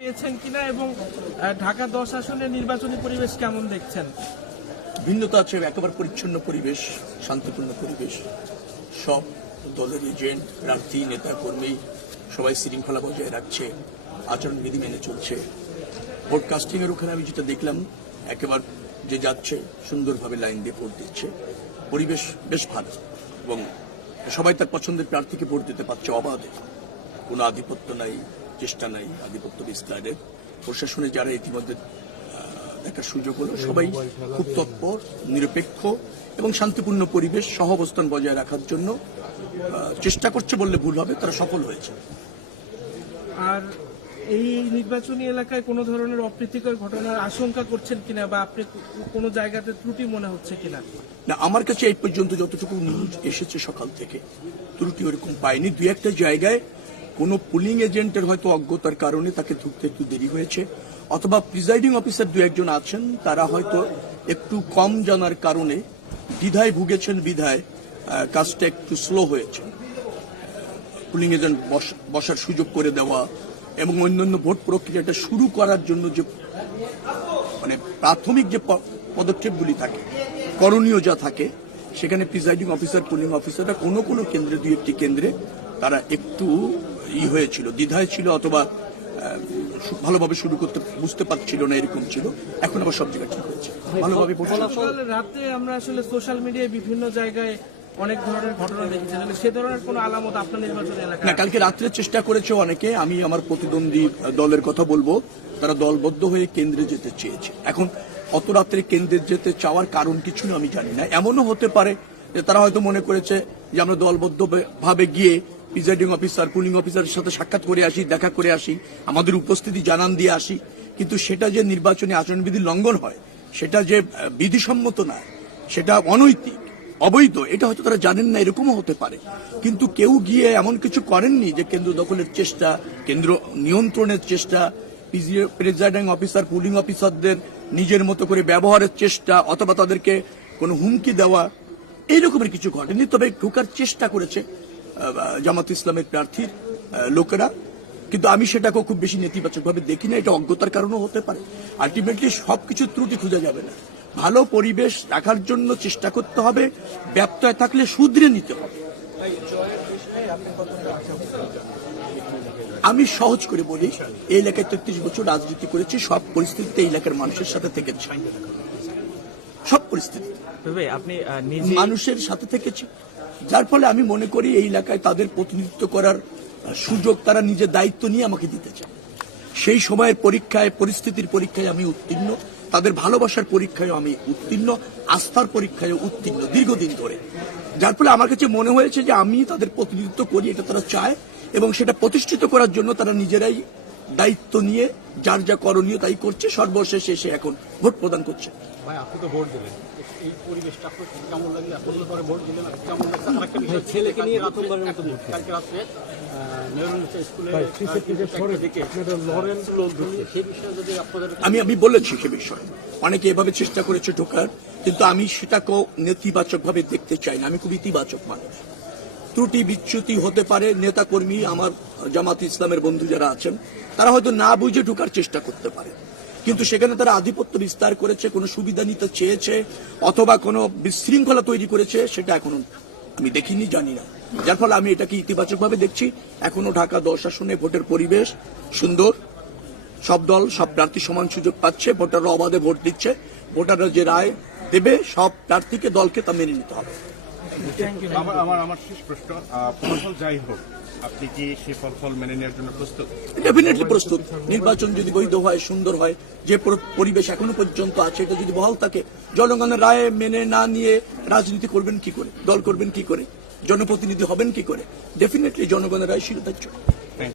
পেয়েছেন কিনা এবং ঢাকা 10 আসনের নির্বাচনী পরিবেশ কেমন দেখছেন? ভিন্নতা আছে, একেবারে পরিচ্ছন্ন পরিবেশ, শান্তিপূর্ণ পরিবেশ। সব দলের এজেন্ট, প্রার্থী, নেতা কর্মী সবাই শৃঙ্খলা বজায় রাখছে, আচরণবিধি মেনে চলছে। ভোট কাস্টিং এর ওখানে আমি যেটা দেখলাম, একেবারে যে যাচ্ছে সুন্দরভাবে লাইন দিয়ে ভোট দিচ্ছে, পরিবেশ বেশ ভালো এবং সবাই তার পছন্দের প্রার্থীকে ভোট দিতে পারছে অবাধে, কোনো আধিপত্য নাই, চেষ্টা নাই আধিপত্য বিস্তারের। প্রশাসনে যারা ইতিমধ্যে দেখার সুযোগ হলো, সবাই খুব তৎপর, নিরপেক্ষ এবং শান্তিপূর্ণ পরিবেশ সহাবস্থান বজায় রাখার জন্য চেষ্টা করছে বললে ভুল হবে, তারা সফল হয়েছে। আর এই নির্বাচনী এলাকায় কোনো ধরনের অপ্রীতিকর ঘটনার আশঙ্কা করছেন কিনা বা আপনি কোনো জায়গাতে ত্রুটি মনে হচ্ছে কিনা? না, আমার কাছে এই পর্যন্ত যতটুকু নিউজ এসেছে সকাল থেকে ত্রুটি ওরকম পাইনি। দুই একটা জায়গায় কোনো পুলিং এজেন্টের হয়তো অজ্ঞতার কারণে তাকে ঢুকতে একটু দেরি হয়েছে, অথবা প্রিজাইডিং অফিসার দু একজন আছেন তারা হয়তো একটু কম জানার কারণে দ্বিধায় ভুগেছেন, বিধায় কাজটা একটু স্লো হয়েছে। পুলিং এজেন্ট বসার সুযোগ করে দেওয়া এবং অন্যান্য ভোট প্রক্রিয়াটা শুরু করার জন্য যে মানে প্রাথমিক যে পদক্ষেপগুলি থাকে, করণীয় যা থাকে, সেখানে প্রিজাইডিং অফিসার, পুলিং অফিসাররা কোনো কোনো কেন্দ্রে, দুই একটি কেন্দ্রে তারা একটু হয়েছিল, দ্বিধায় ছিল, অথবা ভালোভাবে শুরু করতে বুঝতে পারছিল না, এরকম ছিল। এখন আবার সব জায়গায় ঠিক হয়েছে, ভালোভাবে। রাতে আমরা আসলে সোশ্যাল মিডিয়ায় বিভিন্ন জায়গায় অনেক ধরনের ঘটনা দেখেছি, সে ধরনের কোনো আলামত আপনার নির্বাচনী এলাকায়? না, কালকে রাত্রে চেষ্টা করেছে অনেকে। আমি আমার প্রতিদ্বন্দ্বী দলের কথা বলবো, তারা দলবদ্ধ হয়ে কেন্দ্রে যেতে চেয়েছে। এখন অত রাত্রে কেন্দ্রে যেতে চাওয়ার কারণ কিছু না, আমি জানি না। এমনও হতে পারে যে তারা হয়তো মনে করেছে যে আমরা দলবদ্ধ ভাবে গিয়ে প্রিজাইডিং অফিসার, পুলিং অফিসারের সাথে সাক্ষাৎ করে আসি, দেখা করে আসি, আমাদের উপস্থিতি জানান দিয়ে আসি, কিন্তু সেটা যে নির্বাচনী আচরণবিধি লঙ্ঘন হয়, সেটা যে বিধিসম্মত না, সেটা অনৈতিক, অবৈধ, এটা হয়তো তারা জানেন না, এরকমও হতে পারে। কিন্তু কেউ গিয়ে এমন কিছু করেননি যে কেন্দ্র দখলের চেষ্টা, কেন্দ্র নিয়ন্ত্রণের চেষ্টা, প্রিজাইডিং অফিসার, পুলিং অফিসারদের নিজের মতো করে ব্যবহারের চেষ্টা, অথবা তাদেরকে কোনো হুমকি দেওয়া, এই রকমের কিছু ঘটেনি। তবে ঢোকার চেষ্টা করেছে জামাত ইসলামের প্রার্থীর লোকেরা, কিন্তু আমি সেটাকেও খুব বেশি নেতিবাচকভাবে দেখি না। এটা অজ্ঞতার কারণেও হতে পারে। আলটিমেটলি সবকিছু ত্রুটি খুঁজে যাবে না। ভালো পরিবেশ রাখার জন্য চেষ্টা করতে হবে, ব্যত্যয় থাকলে শুধরে নিতে হবে। আমি সহজ করে বলি, এই এলাকায় 33 বছর রাজনীতি করেছি, সব পরিস্থিতিতে এই এলাকার মানুষের সাথে থেকেছি, সব পরিস্থিতি আপনি মানুষের সাথে থেকেছি, যার ফলে আমি মনে করি এই এলাকায় তাদের প্রতিনিধিত্ব করার সুযোগ তারা নিজের দায়িত্ব নিয়ে আমাকে দিতে চায়। সেই সময়ের পরীক্ষায়, পরিস্থিতির পরীক্ষায় আমি উত্তীর্ণ, তাদের ভালোবাসার পরীক্ষায় আমি উত্তীর্ণ, আস্থার পরীক্ষায় উত্তীর্ণ দীর্ঘদিন ধরে। যার ফলে আমার কাছে মনে হয়েছে যে আমি তাদের প্রতিনিধিত্ব করি, এটা তারা চায়, এবং সেটা প্রতিষ্ঠিত করার জন্য তারা নিজেরাই দায়িত্ব নিয়ে যার যা করণীয় তাই করছে। সর্বশেষে এসে এখন ভোট প্রদান করছে। ভাই, আপনি তো ভোট দিলেন, এই পরিবেশটা আপনার কেমন লাগলো? আপনি পরে ভোট দিলেন, কেমন লাগছে? আরেকটা বিষয়, ছেলেকে নিয়ে প্রথমবারের মতো কালকে রাত্রে স্কুলে আমি বলেছি সে বিষয়ে, অনেকে এভাবে চেষ্টা করেছে ঢোকার, কিন্তু আমি সেটাকেও নেতিবাচক ভাবে দেখতে চাই না। আমি খুব ইতিবাচক মানুষ। ত্রুটি বিচ্যুতি হতে পারে, নেতা কর্মী, আমার জামাত ইসলামের বন্ধু যারা আছেন, তারা হয়তো না বুঝে ঢোকার চেষ্টা করতে পারে, কিন্তু সেখানে তারা আধিপত্য বিস্তার করেছে, কোনো সুবিধা নিতে চেয়েছে, অথবা কোনো বিশৃঙ্খলা তৈরি করেছে, সেটা এখনো আমি দেখিনি, জানি না। যার ফলে আমি এটাকে ইতিবাচক ভাবে দেখছি। এখনো ঢাকা 10 আসনে ভোটের পরিবেশ সুন্দর, সব দল, সব প্রার্থী সমান সুযোগ পাচ্ছে, ভোটাররা অবাধে ভোট দিচ্ছে। ভোটাররা যে রায় দেবে, সব প্রার্থীকে, দলকে তা মেনে নিতে হবে। আমার শেষ প্রশ্ন, ফলাফল যাই হোক, আপনি কি সেই ফলাফল মেনে নেওয়ার জন্য প্রস্তুত? ডেফিনেটলি প্রস্তুত। নির্বাচন যদি বৈধ হয়, সুন্দর হয়, যে পরিবেশ এখনো পর্যন্ত আছে, এটা যদি বহাল থাকে, জনগণের রায় মেনে না নিয়ে রাজনীতি করবেন কি করে, দল করবেন কি করে, জনপ্রতিনিধি হবেন কি করে? ডেফিনেটলি জনগণের রায় সিদ্ধান্ত।